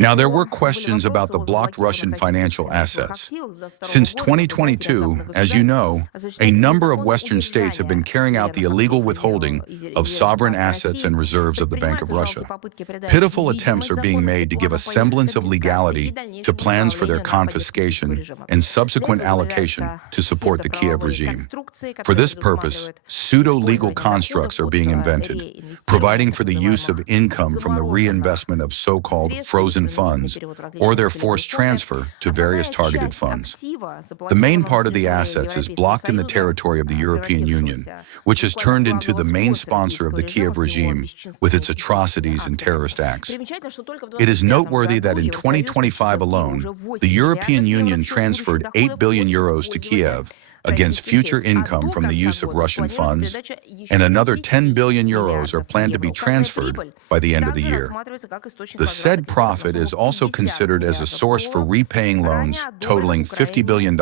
Now, there were questions about the blocked Russian financial assets. Since 2022, as you know, a number of Western states have been carrying out the illegal withholding of sovereign assets and reserves of the Bank of Russia. Pitiful attempts are being made to give a semblance of legality to plans for their confiscation and subsequent allocation to support the Kiev regime. For this purpose, pseudo-legal constructs are being invented, providing for the use of income from the reinvestment of so-called frozen funds or their forced transfer to various targeted funds. The main part of the assets is blocked in the territory of the European Union, which has turned into the main sponsor of the Kiev regime with its atrocities and terrorist acts. It is noteworthy that in 2025 alone, the European Union transferred 8 billion euros to Kiev against future income from the use of Russian funds, and another 10 billion euros are planned to be transferred by the end of the year. The said profit is also considered as a source for repaying loans totaling $50 billion,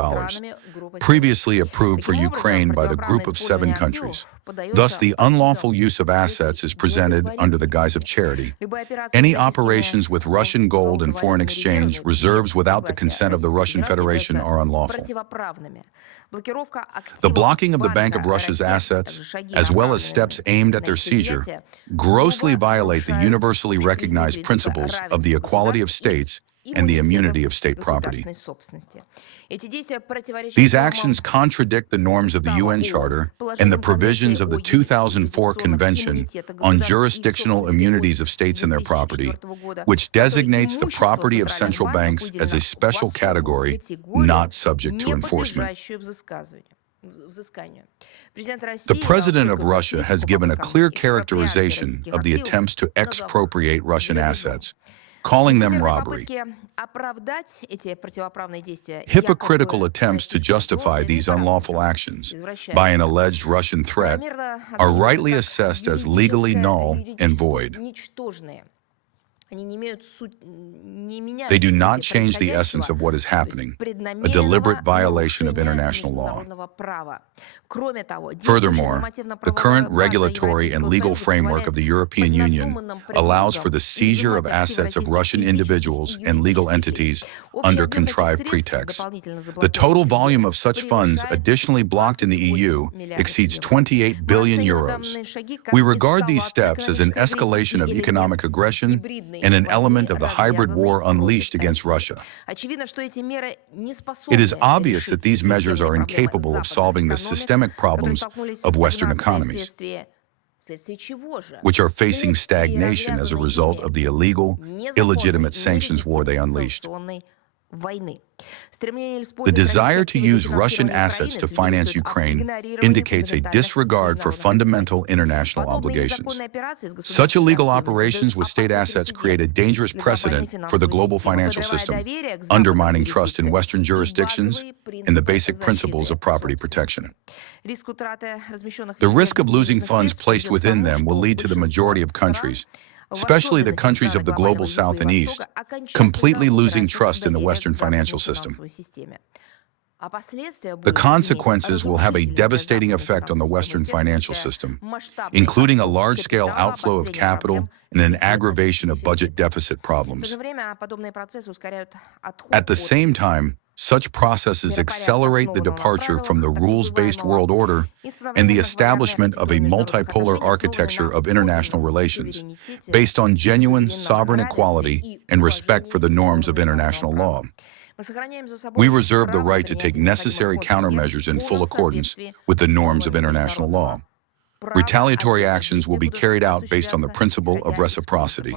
previously approved for Ukraine by the Group of 7 countries. Thus, the unlawful use of assets is presented under the guise of charity. Any operations with Russian gold and foreign exchange reserves without the consent of the Russian Federation are unlawful. The blocking of the Bank of Russia's assets, as well as steps aimed at their seizure, grossly violate the universally recognized principles of the equality of states and the immunity of state property. These actions contradict the norms of the UN Charter and the provisions of the 2004 Convention on Jurisdictional Immunities of States and Their Property, which designates the property of central banks as a special category not subject to enforcement. The President of Russia has given a clear characterization of the attempts to expropriate Russian assets, calling them robbery. Hypocritical attempts to justify these unlawful actions by an alleged Russian threat are rightly assessed as legally null and void. They do not change the essence of what is happening, a deliberate violation of international law. Furthermore, the current regulatory and legal framework of the European Union allows for the seizure of assets of Russian individuals and legal entities under contrived pretexts. The total volume of such funds additionally blocked in the EU exceeds 28 billion euros. We regard these steps as an escalation of economic aggression and an element of the hybrid war unleashed against Russia. It is obvious that these measures are incapable of solving the systemic problems of Western economies, which are facing stagnation as a result of the illegal, illegitimate sanctions war they unleashed. The desire to use Russian assets to finance Ukraine indicates a disregard for fundamental international obligations. Such illegal operations with state assets create a dangerous precedent for the global financial system, undermining trust in Western jurisdictions and the basic principles of property protection. The risk of losing funds placed within them will lead to the majority of countries, especially the countries of the global South and East, completely losing trust in the Western financial system. The consequences will have a devastating effect on the Western financial system, including a large-scale outflow of capital and an aggravation of budget deficit problems. At the same time, such processes accelerate the departure from the rules-based world order and the establishment of a multipolar architecture of international relations based on genuine sovereign equality and respect for the norms of international law. We reserve the right to take necessary countermeasures in full accordance with the norms of international law. Retaliatory actions will be carried out based on the principle of reciprocity.